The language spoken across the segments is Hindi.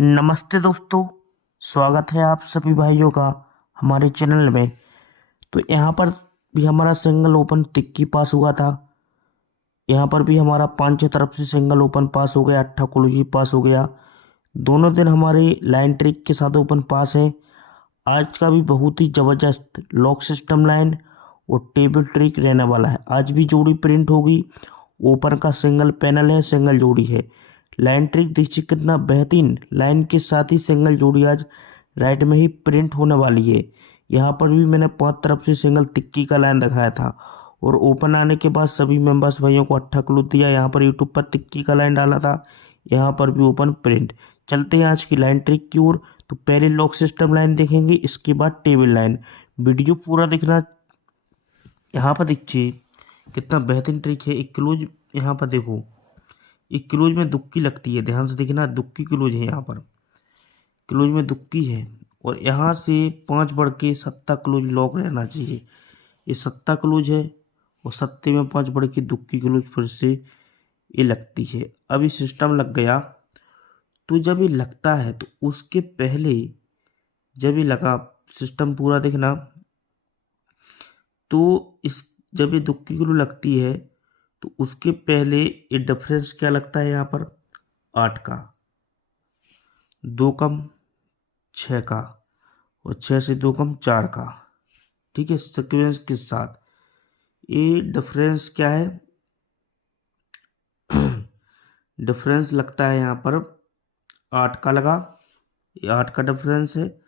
नमस्ते दोस्तों। स्वागत है आप सभी भाइयों का हमारे चैनल में। तो यहाँ पर भी हमारा सिंगल ओपन तिक्की पास हुआ था। यहाँ पर भी हमारा पांचों तरफ से सिंगल ओपन पास हो गया, अट्ठा क्लोजी पास हो गया। दोनों दिन हमारी लाइन ट्रिक के साथ ओपन पास है। आज का भी बहुत ही ज़बरदस्त लॉक सिस्टम लाइन और टेबल ट्रिक रहने वाला है। आज भी जोड़ी प्रिंट होगी। ओपन का सिंगल पैनल है, सिंगल जोड़ी है। लाइन ट्रिक देखिए कितना बेहतरीन, लाइन के साथ ही सिंगल जोड़ी आज राइट में ही प्रिंट होने वाली है। यहाँ पर भी मैंने पांच तरफ से सिंगल तिक्की का लाइन दिखाया था और ओपन आने के बाद सभी मेंबर्स भाइयों को अट्ठा क्लू दिया। यहाँ पर यूट्यूब पर तिक्की का लाइन डाला था, यहाँ पर भी ओपन प्रिंट। चलते हैं आज की लाइन ट्रिक की ओर। तो पहले लॉक सिस्टम लाइन देखेंगे, इसके बाद टेबल लाइन। वीडियो पूरा देखना। यहाँ पर देखिए कितना बेहतरीन ट्रिक है। एक क्लोज यहाँ पर देखो, एक क्लोज में दुक्की लगती है, ध्यान से देखना। दुक्की क्लोज है, यहाँ पर क्लोज में दुक्की है और यहाँ से पांच बढ़ के सत्ता क्लोज लॉक रहना चाहिए। ये सत्ता क्लोज है और सत्ते में पांच बढ़ के दुक्की क्लोज फिर से ये लगती है। अब ये सिस्टम लग गया। तो जब ये लगता है तो उसके पहले जब ये लगा, सिस्टम पूरा देखना। तो इस जब ये दुक्की क्लोज लगती है तो उसके पहले ये डिफरेंस क्या लगता है, यहाँ पर 8 का, 2 कम 6 का और 6 से 2 कम 4 का। ठीक है, सिक्वेंस के साथ ये डिफरेंस क्या है डिफरेंस लगता है यहाँ पर 8 का लगा, ये 8 का डिफरेंस है।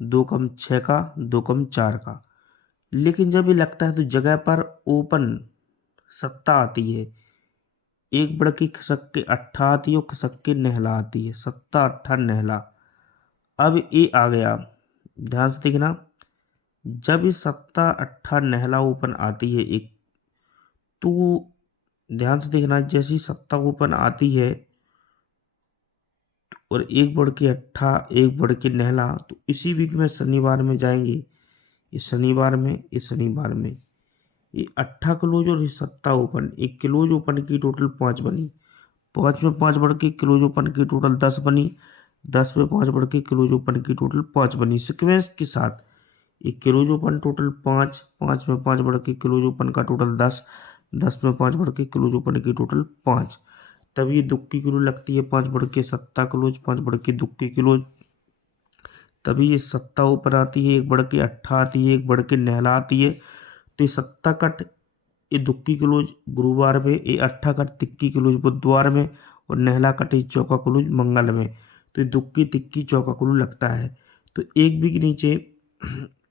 2 कम 6 का, 2 कम 4 का। लेकिन जब ये लगता है तो जगह पर ओपन सत्ता आती है। एक बढ़ के खसक के अट्ठा आती है और खसक के नहला आती है, सत्ता अट्ठा नहला। अब ये आ गया, ध्यान से देखना। जब ये सत्ता अट्ठा नहला ओपन आती है एक, तो ध्यान से देखना, जैसी सत्ता ओपन आती है और एक बढ़ के अट्ठा एक बढ़ के नहला, तो इसी वीक में शनिवार में जाएंगे। ये शनिवार में, ये शनिवार में ये अट्ठा क्लोज और ये सत्ता ओपन, एक क्लोज ओपन की टोटल 5 बनी। 5 में 5 बढ़ के क्लोज ओपन की टोटल 10 बनी। 10 में 5 बढ़ के क्लोज ओपन की टोटल 5 बनी। सिक्वेंस के साथ एक क्लोज ओपन टोटल 5, 5 में 5 बढ़ के क्लोज ओपन का टोटल 10, 10 में 5 बढ़ के क्लोज ओपन की टोटल 5। तब ये दुक्की क्लोज लगती है, 5 बढ़ के सत्ता क्लोज, 5 बढ़ के दुक्की क्लोज। तभी ये सत्ता ऊपर आती है, एक बढ़ के अट्ठा आती है, एक बढ़ के नहला आती है। तो ये सत्ता कट ये दुक्की क्लोज गुरुवार में, ये अट्ठा कट तिक्की क्लोज बुधवार में और नहला कट ये चौका क्लोज मंगल में। तो ये दुक्की तिक्की चौका क्लोज लगता है। तो एक भी के नीचे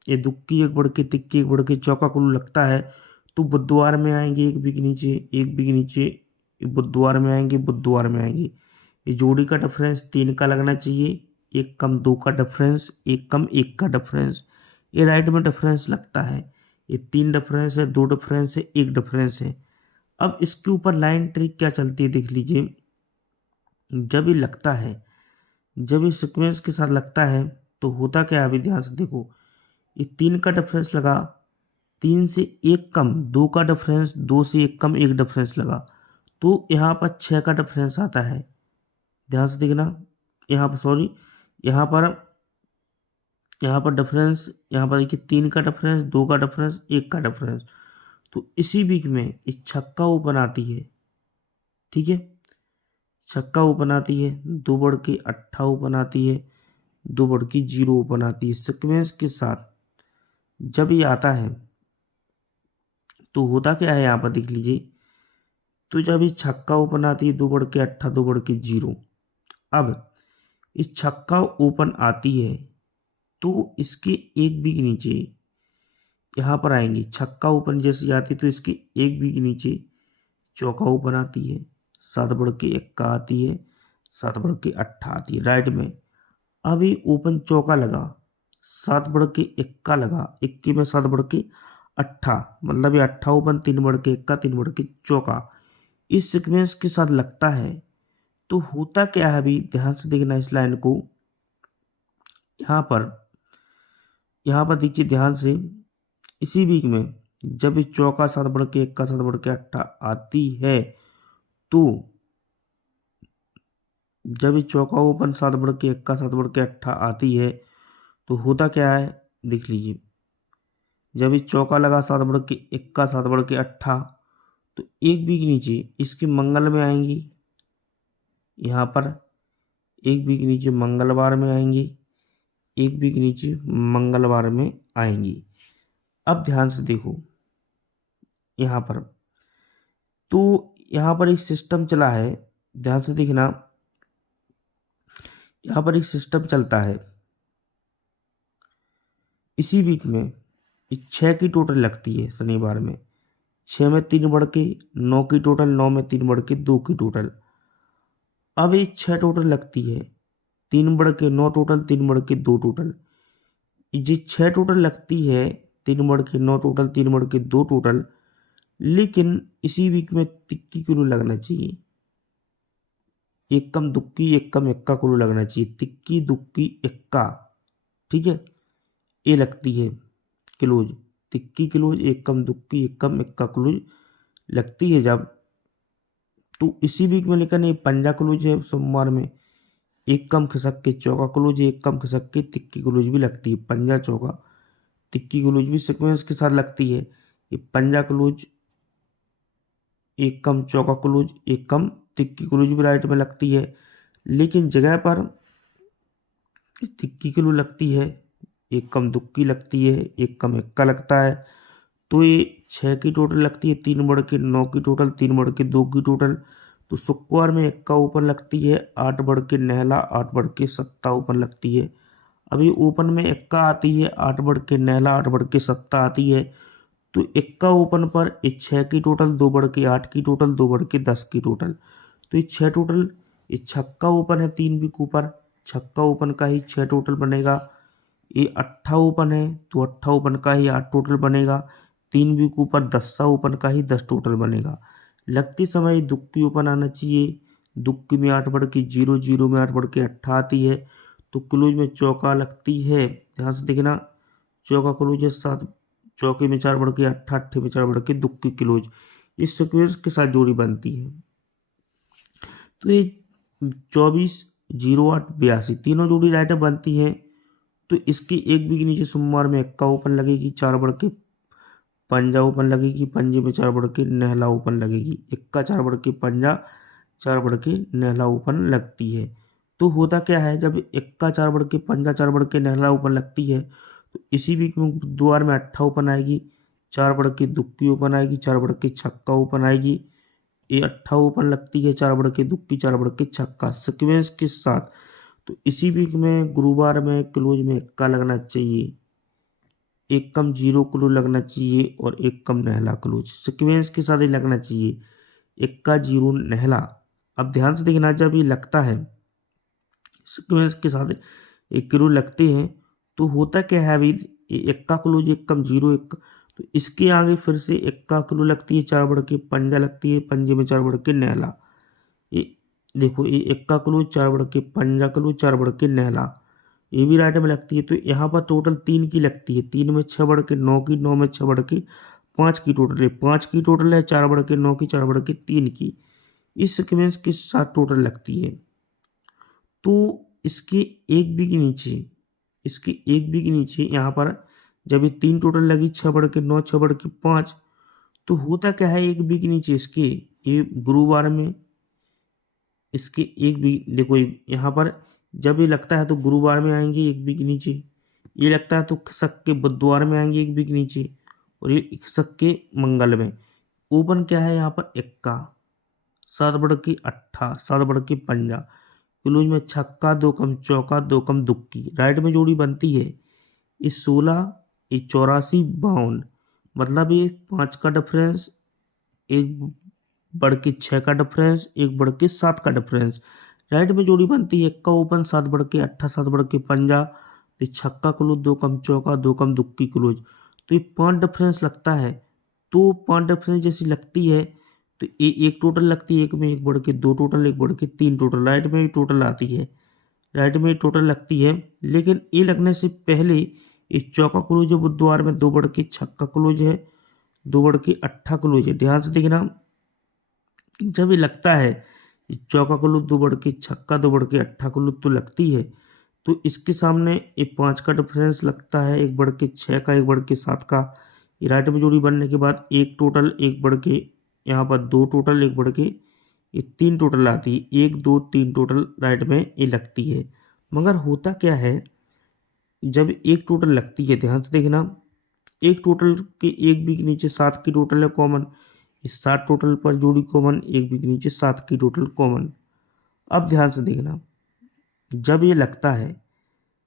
ये दुक्की एक बढ़ के तिक्की एक बढ़ के चौका क्लोज लगता है। तो बुधवार में आएंगे एक भी के नीचे, एक भी के नीचे बुधवार में आएंगे, बुधवार में आएंगे। ये जोड़ी का डिफरेंस 3 का लगना चाहिए। एक कम 2 का डिफरेंस, एक कम 1 का डिफरेंस। ये राइट में डिफरेंस लगता है। ये 3 डिफरेंस है, 2 डिफरेंस है, 1 डिफरेंस है। अब इसके ऊपर लाइन ट्रिक क्या चलती है देख लीजिए। जब ये लगता है, जब ये सीक्वेंस के साथ लगता है तो होता क्या है, अभी ध्यान से देखो। ये 3 का डिफरेंस लगा, 3 से 1 कम 2 का डिफरेंस, 2 से 1 कम 1 डिफरेंस लगा। तो यहाँ पर 6 का डिफरेंस आता है। ध्यान से देखना, यहाँ पर सॉरी, यहाँ पर यहाँ पर डिफरेंस, यहाँ पर देखिए 3 का डिफरेंस, 2 का डिफरेंस, 1 का डिफरेंस। तो इसी वीक में एक छक्का ओपन आती है। ठीक है, छक्का ओपन आती है, 2 बढ़ के अट्ठा ओपन आती है, 2 बढ़ के 0 ओपन आती है। सिक्वेंस के साथ जब ये आता है तो होता क्या है, यहाँ पर देख लीजिए। तो जब ये छक्का ओपन आती है, 2 बढ़ के अट्ठा 2 बढ़ के 0। अब इस छक्का ओपन आती है तो इसके एक भी के नीचे यहाँ पर आएंगे। छक्का ओपन जैसी आती है तो इसके एक भी के नीचे चौका ओपन आती है, 7 बढ़ के 1 का आती है, 7 बढ़ के अट्ठा आती है राइट में। अब ये ओपन चौका लगा, 7 बढ़ के 1 का लगा, 21 में 7 बढ़ के अट्ठा, मतलब ये अट्ठा ओपन 3 बढ़ के 1 का, 3 बढ़ के चौका। इस सीक्वेंस के साथ लगता है तो होता क्या है, अभी ध्यान से देखना इस लाइन को। यहाँ पर देखिए ध्यान से, इसी वीक में जब ये चौका 7 बढ़ के 1 का 7 बढ़ के अट्ठा आती है तो जब ये चौका ओपन 7 बढ़ के इक्का 7 बढ़ के अट्ठा आती है तो होता क्या है, देख लीजिए। जब ये चौका लगा 7 बढ़ के इक्का 7 बढ़ के अट्ठा, तो एक बीक नीचे इसके मंगल में आएंगी, यहाँ पर एक बीक नीचे मंगलवार में आएंगी, एक बीक नीचे मंगलवार में आएंगी। अब ध्यान से देखो यहाँ पर, तो यहाँ पर एक सिस्टम चला है, ध्यान से देखना, यहाँ पर एक सिस्टम चलता है। इसी वीक में 6 की टोटल लगती है शनिवार में, 6 में 3 बढ़ के 9 की टोटल, 9 में 3 बढ़ के 2 की टोटल। अब ये 6 टोटल लगती है, 3 बढ़ के 9 टोटल, 3 बढ़ के 2 टोटल। ये 6 टोटल लगती है, 3 बढ़ के 9 टोटल, 3 बढ़ के 2 टोटल, लेकिन इसी वीक में तिक्की किलो लगना चाहिए, एक कम दुक्की एक कम इक्का किलो लगना चाहिए, तिक्की दुक्की इक्का, ठीक है, ये लगती है किलोज, तिक्की किलोज एक कम दुक्की एक कम इक्का किलोज लगती है जब, तो इसी वीक में लेकिन ये पंजा किलोज है सोमवार में, एक कम खिसक के चौका क्लोज, एक कम खिसक के तिक्की क्लोज भी लगती है, पंजा चौका तिक्की क्लोज भी सीक्वेंस के साथ लगती है। ये पंजा क्लोज एक कम चौका क्लोज एक कम तिक्की क्लोज भी राइट में लगती है, लेकिन जगह पर तिक्की क्लोज लगती है, एक कम दुक्की लगती है, एक कम इक्का लगता है। तो ये 6 की टोटल लगती है, 3 बढ़ के 9 की टोटल, 3 बढ़ के 2 की टोटल। तो शुक्रवार में इक्का ओपन लगती है, 8 बढ़ के नहला, 8 बढ़ के सत्ता ओपन लगती है। अभी ओपन में इक्का आती है, 8 बढ़ के नहला, 8 बढ़ के सत्ता आती है। तो इक्का ओपन पर 6 की टोटल, 2 बढ़ के 8 की टोटल, 2 बढ़ के 10 की टोटल। तो ये 6 टोटल, ये छक्का ओपन है 3 वीक ऊपर, छक्का ओपन का ही 6 टोटल बनेगा। ये अट्ठा ओपन है तो अट्ठा ओपन का ही 8 टोटल बनेगा, 3 वीक ऊपर 10 ओपन का ही 10 टोटल बनेगा। लगते समय दुक्की ओपन आना चाहिए, दुक्की में 8 बढ़ के 0, 0 में 8 बढ़ के अट्ठा आती है। तो क्लोज में चौका लगती है, ध्यान से देखना, चौका क्लोज है 7, चौके में 4 बढ़ के अट्ठा, अट्ठे में 4 बढ़ के दुक्की क्लोज, इस सीक्वेंस के साथ जोड़ी बनती है। तो ये 24, 0, 8, 82 तीनों जोड़ी राइट बनती हैं। तो इसके एक भी के नीचे सोमवार में इक्का ओपन लगेगी, 4 बढ़ के पंजा ओपन लगेगी, पंजे में 4 बढ़ के नहला ओपन लगेगी, इक्का 4 बढ़ के पंजा, 4 बढ़ के नहला ओपन लगती है। तो होता क्या है, जब इक्का 4 बढ़ के पंजा 4 बढ़ के नहला ओपन लगती है, तो इसी वीक में बुधवार में अट्ठा ओपन आएगी, 4 बढ़ के दुक्की ओपन आएगी, 4 बढ़ के छक्का ओपन आएगी। ये अट्ठा ओपन लगती है, 4 बढ़ के दुक्की 4 बढ़ के छक्का सिक्वेंस के साथ। तो इसी वीक में गुरुवार में क्लोज में इक्का लगना चाहिए, एक कम 0 क्लोज लगना चाहिए और एक कम नहला क्लोज सिक्वेंस के साथ ही लगना चाहिए, इक्का 0 नहला। अब ध्यान से देखना, जब ये लगता है सिक्वेंस के साथ एक क्लोज लगते हैं, तो होता क्या है, अभी इक्का क्लोज एक कम 0 इक्का, तो इसके आगे फिर से इक्का क्लोज लगती है, 4 बढ़ के पंजा लगती है, पंजे में 4 बढ़ के नहला। ये देखो, ये इक्का क्लोज 4 बढ़ के पंजा क्लोज 4 बढ़ के नहला, ये भी राइट में लगती है। तो यहाँ पर टोटल 3 की लगती है, 3 में 6 बढ़ के 9 की, 9 में 6 बढ़ के 5 की टोटल है, 5 की टोटल है, 4 बढ़ के 9 की, 4 बढ़ के 3 की, इस सीक्वेंस के साथ टोटल लगती है। तो इसके एक भी के नीचे, इसके एक भी के नीचे यहाँ पर जब ये 3 टोटल लगी, 6 बढ़ के 9, 6 बढ़ के 5, तो होता क्या है, एक बी के नीचे इसके, ये गुरुवार में इसके एक भी, देखो यहाँ पर जब ये लगता है तो गुरुवार में आएंगे एक बी के नीचे, ये लगता है तो खिसक के बुधवार में आएंगे एक बी के नीचे, और ये खिसक के मंगल में। ओपन क्या है यहाँ पर, इक्का 7 बढ़ के अट्ठा, 7 बढ़ के पंजा, क्लोज में छक्का 2 कम चौका 2 कम दुक्की, राइट में जोड़ी बनती है। ये 16, ये 84, 52, मतलब ये 5 का डिफरेंस, एक बढ़ के 6 का डिफरेंस, एक बढ़ के 7 का डिफरेंस, राइट में जोड़ी बनती है। इक्का ओपन 7 बढ़ के अट्ठा, 7 बढ़ के पंजा, तो छक्का क्लोज 2 कम चौका 2 कम दुक्की क्लोज, तो ये 5 डिफरेंस लगता है। तो 5 डिफरेंस जैसी लगती है, तो ये एक टोटल लगती है, एक में एक बढ़ के 2 टोटल, एक बढ़ के 3 टोटल, राइट में टोटल आती है, राइट में टोटल लगती है। लेकिन ये लगने से पहले ये चौका क्लोज है बुधवार में, 2 बढ़ के छक्का क्लोज है, 2 बढ़ के अट्ठा क्लोज है। ध्यान से देखना, जब ये लगता है चौका क्लू 2 बढ़ के छक्का 2 बढ़ के 8 क्लू तो लगती है। तो इसके सामने ये 5 का डिफरेंस लगता है, 1 बढ़ के 6 का, 1 बढ़ के 7 का। ये राइट में जोड़ी बनने के बाद एक टोटल 1 बढ़ के यहाँ पर 2 टोटल 1 बढ़ के ये 3 टोटल आती है, 1 2 3 टोटल राइट में ये लगती है। मगर होता क्या है, जब एक टोटल लगती है, ध्यान से देखना, एक टोटल के एक बी के नीचे 7 की टोटल है कॉमन, इस 7 टोटल पर जोड़ी कॉमन, एक बी के नीचे 7 की टोटल कॉमन। अब ध्यान से देखना, जब ये लगता है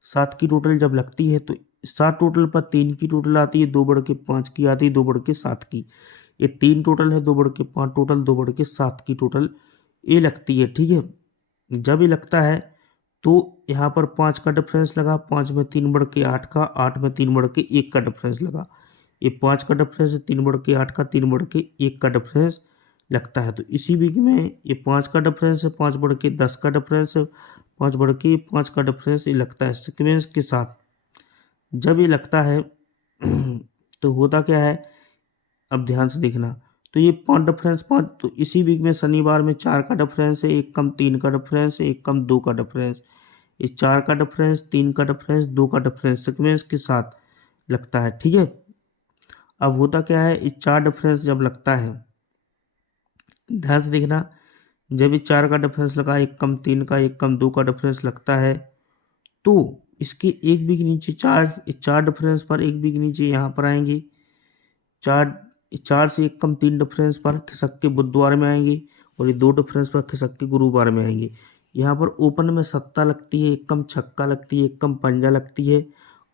7 की टोटल जब लगती है तो 7 टोटल पर 3 की टोटल आती है, 2 बढ़ के 5 की आती है, 2 बढ़ के 7 की। ये 3 टोटल है, 2 बढ़ के 5 टोटल, 2 बढ़ के 7 की टोटल ये लगती है। ठीक है, जब ये लगता है तो यहाँ पर 5 का डिफरेंस लगा, 5 में 3 बढ़ के 8 का, 8 में 3 बढ़ के 1 का डिफरेंस लगा। ये 5 का डिफरेंस है, 3 बढ़ के 8 का, 3 बढ़ के 1 का डिफरेंस लगता है। तो इसी वीक में ये 5 का डिफरेंस है, 5 बढ़ के 10 का डिफरेंस है, 5 बढ़ के 5 का डिफरेंस ये लगता है सीक्वेंस के साथ। जब ये लगता है तो होता क्या है, अब ध्यान से देखना, तो ये 5 डिफरेंस 5, तो इसी वीक में शनिवार में 4 का डिफरेंस है, 1 कम 3 का डिफरेंस है, 1 कम 2 का डिफरेंस। ये 4 का डिफरेंस, 3 का डिफरेंस, 2 का डिफरेंस सीक्वेंस के साथ लगता है। ठीक है, अब होता क्या है, ये 4 डिफरेंस जब लगता है, ध्यान से देखना, जब ये 4 का डिफरेंस लगा, 1 कम 3 का, 1 कम 2 का डिफरेंस लगता है, तो इसके एक बी के नीचे 4 डिफरेंस पर एक बी के नीचे यहाँ पर आएंगे, 4 से 1 कम 3 डिफरेंस पर खिसक के बुधवार में आएंगे, और ये 2 डिफरेंस पर खिसक के गुरुवार में आएंगे। यहाँ पर ओपन में सत्ता लगती है, 1 कम छक्का लगती है, 1 कम पंजा लगती है,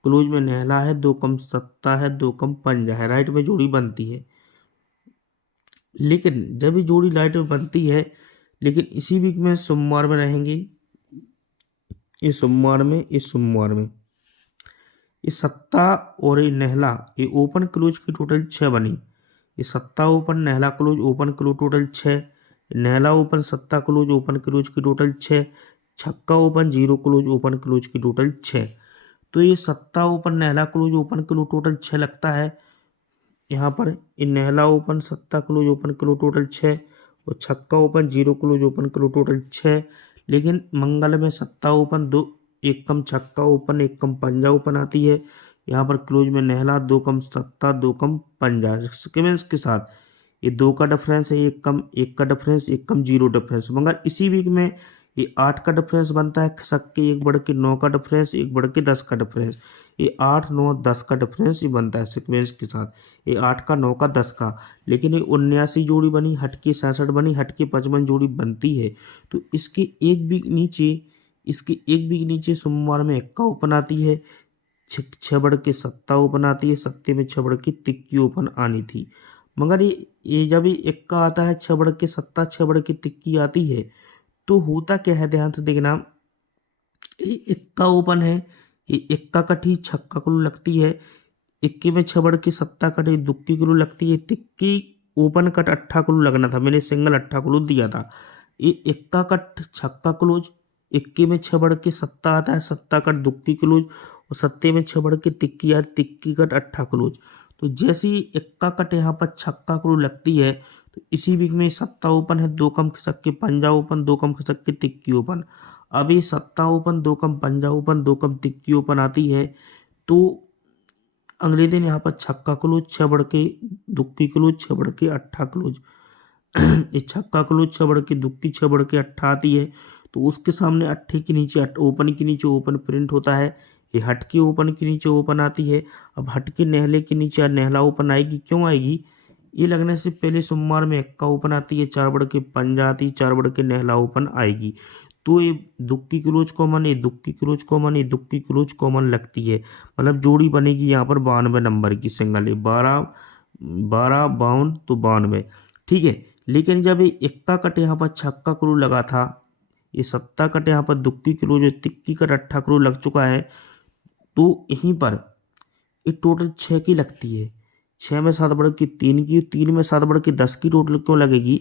क्लोज में नहला है, 2 कम सत्ता है, 2 कम पंजा है, राइट में जोड़ी बनती है। लेकिन जब ये जोड़ी राइट में बनती है, लेकिन इसी वीक में सोमवार में रहेंगे, ये सोमवार में, इस सोमवार में ये सत्ता और ये नहला, ये ओपन क्लोज की टोटल 6 बनी। ये सत्ता ओपन, नहला क्लोज, ओपन क्लोज टोटल 6, नहला ओपन, सत्ता क्लोज, ओपन क्लोज की टोटल 6, छक्का open, zero close, open close की टोटल 6। तो ये सत्ता ओपन, नहला क्लोज, ओपन क्लोज टोटल 6 लगता है यहाँ पर। ये नहला ओपन, सत्ता क्लोज, ओपन क्लोज टोटल 6, और छक्का open, zero close, open close total 6। लेकिन मंगल में सत्ता ओपन, 2 1 कम छक्का ओपन, 1 कम पंजा ओपन आती है। यहाँ पर क्लोज में नहला, 2 कम सत्ता, 2 कम पंजा सीक्वेंस के साथ। ये 2 का डिफरेंस है, 1 कम 1 का डिफरेंस, 1 कम 0 डिफरेंस। मगर इसी वीक में ये 8 का डिफरेंस बनता है, खसक के 1 बढ़ के 9 का डिफरेंस, 1 बढ़ के 10 का डिफरेंस। ये 8 9 10 का डिफरेंस ही बनता है सीक्वेंस के साथ, ये 8 का 9 का 10 का। लेकिन ये 79 जोड़ी बनी, हटके 67 बनी, हटके 55 जोड़ी बनती है। तो इसके एक वीक नीचे, इसके एक वीक नीचे सोमवार में एक्का ओपन आती है, 6 बढ़ के सत्ता ओपन आती है, सत्ते में 6 बढ़ के तिक्की ओपन आनी थी। मगर ये जब ये एक्का आता है, 6 बढ़ के सत्ता, 6 बढ़ के तिक्की आती है, तो होता क्या है, ध्यान से देखना, ये एक्का ओपन है, ये एक्का कटी छक्का क्लू लगती है, इक्की में 6 बढ़ के सत्ता कटी दुक्की क्लू लगती है, तिक्की ओपन कट 8 क्लू लगना था, मैंने सिंगल 8 क्लू दिया था। ये एक्का कट छक्का क्लोज, इक्की में 6 बढ़ के सत्ता आता है, सत्ता कट दुक्की क्लोज, और सत्ते में 6 बढ़ के तिक्की आती, तिक्की कट 8 क्लोज। तो जैसे ही एक्का कट यहाँ पर छक्का क्लू लगती है, तो इसी वीक में सत्ता ओपन है, 2 कम खिसक के पंजा ओपन, 2 कम खिसक के तिक्की ओपन। अब ये सत्ता ओपन, 2 कम पंजा ओपन, 2 कम तिक्की ओपन आती है, तो अगले दिन यहाँ पर छक्का क्लोज, 6 बढ़ के दुक्की क्लोज, 6 बढ़ के 8 क्लोज। ये छक्का क्लोज 6 बढ़ के दुक्की, 6 बढ़ के 8 आती है, तो उसके सामने 8 के नीचे ओपन के नीचे ओपन प्रिंट होता है। ये हटके ओपन के नीचे ओपन आती है। अब हटके नहले के नीचे नहला ओपन आएगी, क्यों आएगी, ये लगने से पहले सोमवार में एक्का ओपन आती है, 4 बढ़ के पंजा आती है, 4 बढ़ के नहला ओपन आएगी। तो ये दुक्की क्लोज कॉमन, ये दुक्की क्लोज कॉमन, ये दुक्की क्लोज कॉमन लगती है, मतलब जोड़ी बनेगी यहाँ पर 92 नंबर की सिंगल, 12 12 52 तो 92। ठीक है, लेकिन जब ये एक्का कट यहाँ पर छक्का क्लू लगा था, ये सत्ता कट यहाँ पर दुक्की क्लू, जो तिक्की कट 8 क्लू लग चुका है, तो यहीं पर ये टोटल 6 की लगती है। 6 में 7 बढ़ के 3 की, 3 में 7 बढ़ के 10 की टोटल क्यों लगेगी,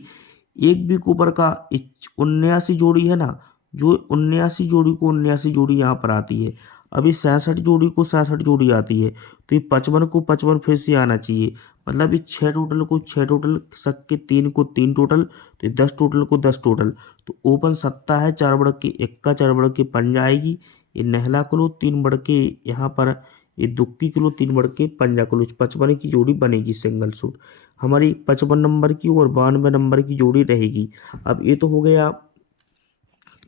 एक भी ऊपर का 79 जोड़ी है ना, जो 79 जोड़ी को 79 जोड़ी यहाँ पर आती है। अभी 66 जोड़ी को 66 जोड़ी आती है, तो ये 55 को 55 फिर से आना चाहिए। मतलब ये 6 टोटल को 6 टोटल, शक के 3 को 3 टोटल, तो ये 10 टोटल को 10 टोटल। तो ओपन सत्ता है, 4 बढ़ के इक्का, 4 बढ़ के पंजा आएगी। ये नहला किलो 3 बढ़ के यहाँ पर ये दुक्की किलो 3 बढ़ के पंजा किलो, 55 की जोड़ी बनेगी सिंगल सूट हमारी। 55 नंबर की और 92 नंबर की जोड़ी रहेगी। अब ये तो हो गया,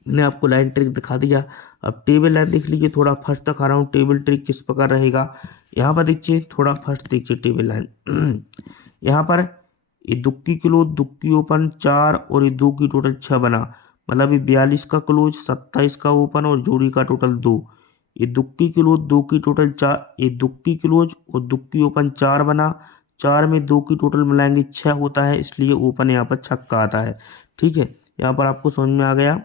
मैंने आपको लाइन ट्रिक दिखा दिया। अब टेबल लाइन देख लीजिए, थोड़ा फर्स्ट दिखा रहा हूँ टेबल ट्रिक किस प्रकार रहेगा। यहाँ पर देखिए, थोड़ा फर्स्ट देखिए टेबल लाइन। यहाँ पर ये दुक्की किलो, दुक्की ओपन 4 और ये 2 की टोटल 6 बना। मतलब ये 42 का क्लोज, 27 का ओपन और जोड़ी का टोटल 2। ये दुक्की किलो 2 की टोटल 4, ये दुक्की क्लोज और दुक्की ओपन 4 बना। 4 में 2 की टोटल मिलाएंगे 6 होता है, इसलिए ओपन यहाँ पर छक्का आता है। ठीक है, यहाँ पर आपको समझ में आ गया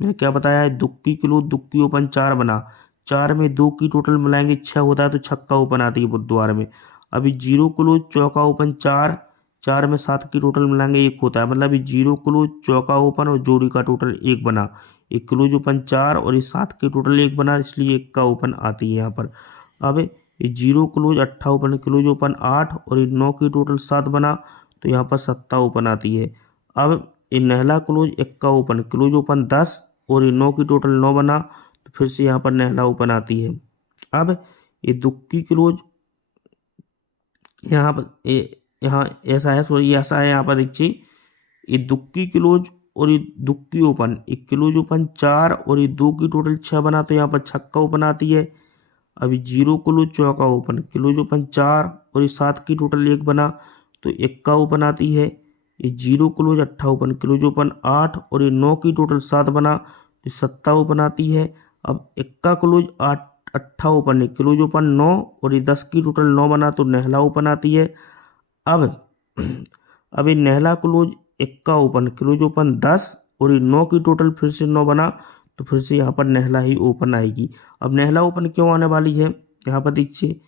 मैंने क्या बताया है। दुक्की किलो दुक्की ओपन 4 बना, 4 में 2 की टोटल मिलाएंगे 6 होता है, तो छक्का ओपन आती है बुधवार में। अभी 0 किलो चौका ओपन 4, 4 में 7 की टोटल मिलाएंगे 1 होता है। मतलब ये 0 किलो चौका ओपन और जोड़ी का टोटल 1 बना। 1 किलो ओपन 4 और ये 7 की टोटल 1 बना, इसलिए 1 का ओपन आती है यहाँ पर। अब ये 0 क्लोज 8 ओपन, क्लोज ओपन 8 और ये 9 की टोटल 7 बना, तो यहाँ पर 7 ओपन आती है। अब ये नहला क्लोज 1 का ओपन, क्लोज ओपन 10 और ये 9 की टोटल 9 बना, तो फिर से यहाँ पर नहला ओपन आती है। अब ये दुक्की क्लोज यहाँ पर यहाँ ऐसा है, सॉरी ऐसा है, यहाँ पर देखिए ये दुक्की क्लोज और ये दुक्की ओपन, एक क्लोज ओपन 4 और ये 2 की टोटल 6 बना, तो यहाँ पर छक्का ओपन आती है। अभी 0 क्लोज चौका ओपन, क्लोज ओपन 4 और ये 7 की टोटल 1 बना, तो 1 का ओपन आती है। ये 0 क्लोज 8 ओपन, क्लोज ओपन 8 और ये 9 की टोटल 7 बना, तो 7 ओपन आती है। अब 1 का क्लोज 8 ओपन है, क्लोज ओपन 9 और ये 10 की टोटल 9 बना, तो नहला ओपन आती है। अब ये नहला क्लोज 1 का ओपन, क्लोज ओपन 10 और ये 9 की टोटल फिर से 9 बना, तो फिर से यहाँ पर नहला ही ओपन आएगी। अब नहला ओपन क्यों आने वाली है, यहाँ पर देखिए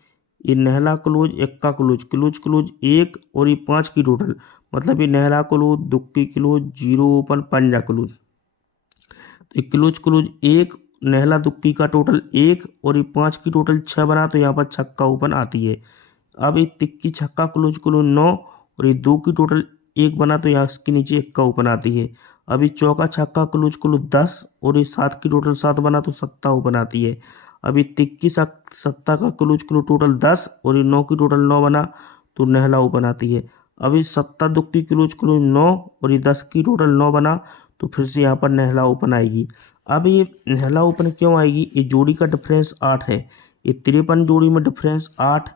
ये नहला क्लोज 1 का क्लोज, क्लोज क्लोज 1 और ये 5 की टोटल, मतलब ये नहला क्लोज दुक्की क्लोज 0 ओपन पंजा क्लोज, तो ये क्लोज क्लोज 1 नहला दुक्की का टोटल 1 और ये 5 की टोटल 6 बना, तो यहाँ पर छक्का ओपन आती है। अब ये तिक्की छक्का क्लोज क्लोज 9 और ये 2 की टोटल 1 बना, तो यहाँ इसके नीचे 1 का ओपन आती है। अभी चौका छक्का क्लोज क्लोज 10 और ये 7 की टोटल 7 बना, तो 7 ओपन आती है। अभी तिक्की सत्ता का क्लोज क्लोज टोटल 10 और ये 9 की टोटल 9 बना, तो नहला ओपन आती है। अभी सत्ता दुक्की क्लोज क्लोज 9 और ये 10 की टोटल 9 बना, तो फिर से यहाँ पर नहला ओपन आएगी। अब ये नहला ओपन क्यों आएगी, ये जोड़ी का डिफरेंस 8 है। ये 53 जोड़ी में डिफरेंस 8,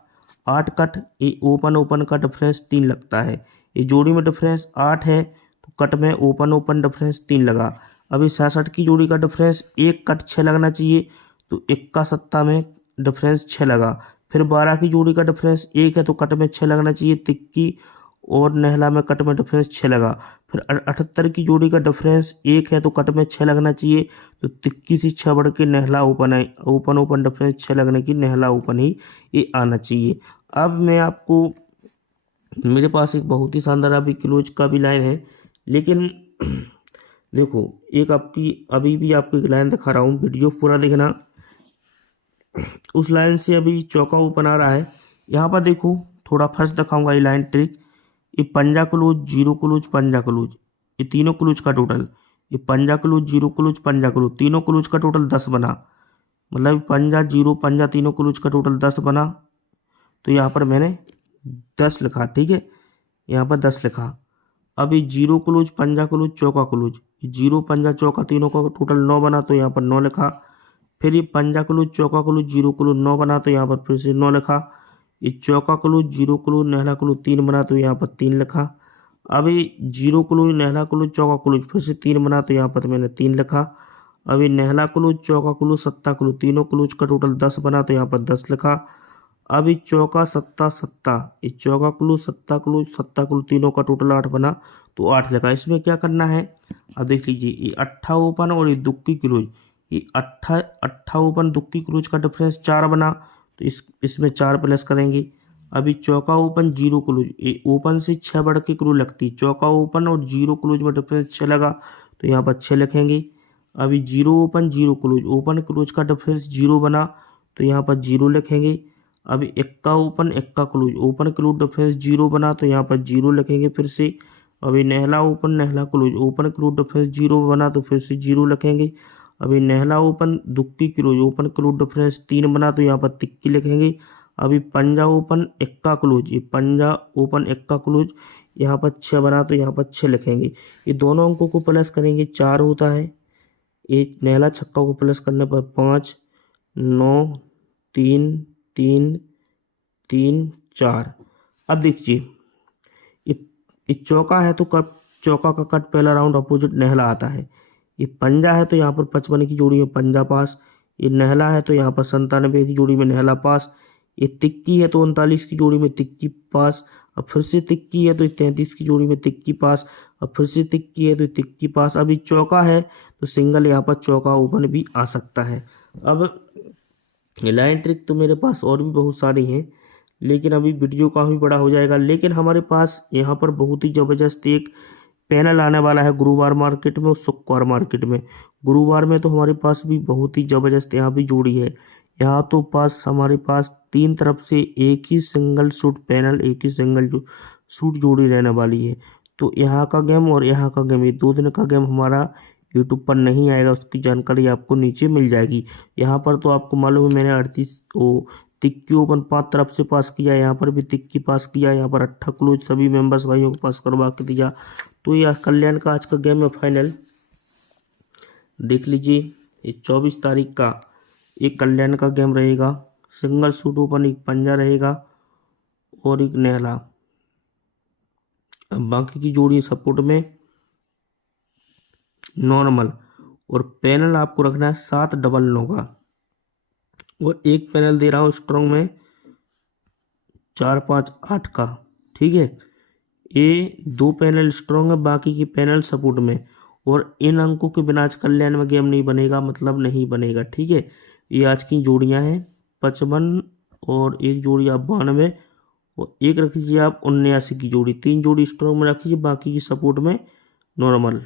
8 कट ये ओपन ओपन का डिफरेंस 3 लगता है। ये जोड़ी में डिफरेंस 8 है, तो कट में ओपन ओपन डिफरेंस 3 लगा। अभी 66 की जोड़ी का डिफरेंस 1 कट 6 लगना चाहिए, तो 1 का सत्ता में डिफरेंस 6 लगा। फिर 12 की जोड़ी का डिफरेंस 1 है, तो कट में 6 लगना चाहिए, तिक्की और नहला में कट में डिफरेंस 6 लगा। फिर 78 की जोड़ी का डिफरेंस 1 है, तो कट में 6 लगना चाहिए, तो तिक्की से 6 बढ़ के नहला ओपन है, ओपन ओपन डिफरेंस 6 लगने की नहला ओपन ही ये आना चाहिए। अब मैं आपको, मेरे पास एक बहुत ही शानदार अभी क्लोज का भी लाइन है, लेकिन देखो एक आपकी अभी भी आपको एक लाइन दिखा रहा हूँ, वीडियो पूरा देखना। उस लाइन से अभी चौका ओपन आ रहा है। यहाँ पर देखो थोड़ा फर्स्ट दिखाऊंगा ये लाइन ट्रिक। ये पंजा क्लोज 0 क्लोज पंजा क्लोज, ये तीनों क्लोज का टोटल, ये पंजा क्लोज 0 क्लोज पंजा क्लोज, तीनों क्लोज का टोटल 10 बना। मतलब पंजा 0 पंजा तीनों क्लोज का टोटल 10 बना, तो यहाँ पर मैंने 10 लिखा। ठीक है, यहाँ पर 10 लिखा। अब ये 0 क्लोज पंजा क्लोज चौका क्लोज, 0 पंजा चौका तीनों का टोटल 9 बना, तो यहाँ पर 9 लिखा। फिर ये पंजा क्लोज चौका क्लोज 0 क्लोज 9 बना, तो यहाँ पर फिर से 9 लिखा। ये चौका क्लोज 0 क्लोज नहला क्लोज 3 बना, तो यहाँ पर 3 लिखा। अब ये 0 क्लोज नहला क्लोज चौका क्लोज फिर से 3 बना, तो यहाँ पर मैंने 3 लिखा। अब ये नहला क्लोज चौका क्लोज सत्ता क्लोज, तीनों क्लोज का टोटल 10 बना, तो यहाँ पर 10 लिखा। अब ये चौका सत्ता सत्ता, ये चौका क्लोज सत्ता क्लोज तीनों का टोटल 8 बना, तो 8 लिखा। इसमें क्या करना है, अब देख लीजिए, ये 8 ओपन और ये दुक्की क्लोज, ये 8 ओपन दुक्की क्लोज का डिफरेंस 4 बना, तो इसमें 4 प्लस करेंगे। अभी चौका ओपन 0 क्लोज, ये ओपन से 6 बढ़ के क्लोज लगती, चौका ओपन और 0 क्लोज में डिफरेंस 6 लगा, तो यहाँ पर 6 लिखेंगे। अभी 0 ओपन 0 क्लोज, ओपन क्लोज का डिफरेंस 0 बना, तो यहाँ पर 0 लिखेंगे। अभी Ekka open Ekka close, open close difference 0 बना तो यहाँ पर 0 लिखेंगे फिर से। अभी नेहला ओपन नेहला क्लोज, ओपन क्लोज डिफरेंस 0 बना तो फिर से 0 लिखेंगे। अभी नेहला ओपन दुक्की क्लोज, ओपन क्लोज डिफरेंस 3 बना तो यहाँ पर तिक्की लिखेंगे। अभी पंजा ओपन एक्का क्लोज, ये पंजा ओपन एक्का क्लोज यहाँ पर 6 बना तो यहाँ पर 6 लिखेंगे। ये दोनों अंकों को प्लस करेंगे 4 होता है। एक नेहला छक्का को प्लस करने पर 5, 9, 3, 3, 3, 4। अब देखिए ये चौका है तो कट, चौका का कट पहला राउंड अपोजिट नेहला आता है। ये पंजा है तो यहाँ पर 55 की जोड़ी में पंजा पास। ये नेहला है तो यहाँ पर 97 की जोड़ी में नेहला पास। ये तिक्की है तो 39 की जोड़ी में तिक्की पास। अब फिर से तिक्की है तो 33 की जोड़ी में तिक्की पास। अब फिर से तिक्की है तो तिक्की पास। अभी चौका है तो सिंगल यहाँ पर चौका ओपन भी आ सकता है। अब लाइन ट्रिक तो मेरे पास और भी बहुत सारी हैं, लेकिन अभी वीडियो काफ़ी बड़ा हो जाएगा। लेकिन हमारे पास यहाँ पर बहुत ही ज़बरदस्त एक पैनल आने वाला है गुरुवार मार्केट में और शुक्रवार मार्केट में। गुरुवार में तो हमारे पास भी बहुत ही ज़बरदस्त यहाँ भी जोड़ी है। यहाँ तो पास हमारे पास 3 तरफ से एक ही सिंगल शूट पैनल, एक ही सिंगल शूट जोड़ी रहने वाली है। तो यहाँ का गेम और यहाँ का गेम, ये 2 दिन का गेम हमारा यूट्यूब पर नहीं आएगा, उसकी जानकारी आपको नीचे मिल जाएगी। यहाँ पर तो आपको मालूम है मैंने 38 तिक्की ओपन 5 तरफ से पास किया, यहाँ पर भी तिक्की पास किया, यहाँ पर 8 क्लोज सभी मेंबर्स भाइयों को पास करवा के दिया। तो ये कल्याण का आज का गेम है फाइनल, देख लीजिए। ये 24 तारीख का एक कल्याण का गेम रहेगा। सिंगल शूट ओपन एक पंजा रहेगा और एक नेहला। अब बाकी की जोड़ी सपोर्ट में नॉर्मल, और पैनल आपको रखना है 7 डबल 9 का, और एक पैनल दे रहा हूँ स्ट्रॉन्ग में 4, 5, 8 का। ठीक है, ये 2 पैनल स्ट्रॉन्ग है, बाकी के पैनल सपोर्ट में। और इन अंकों के बिना आज कल्याण में गेम नहीं बनेगा, मतलब नहीं बनेगा। ठीक है, ये आज की जोड़ियां हैं 55 और एक जोड़ी आप 92 और एक रख लीजिए आप 79 की जोड़ी। 3 जोड़ी स्ट्रॉन्ग में रखिए, बाकी की सपोर्ट में नॉर्मल।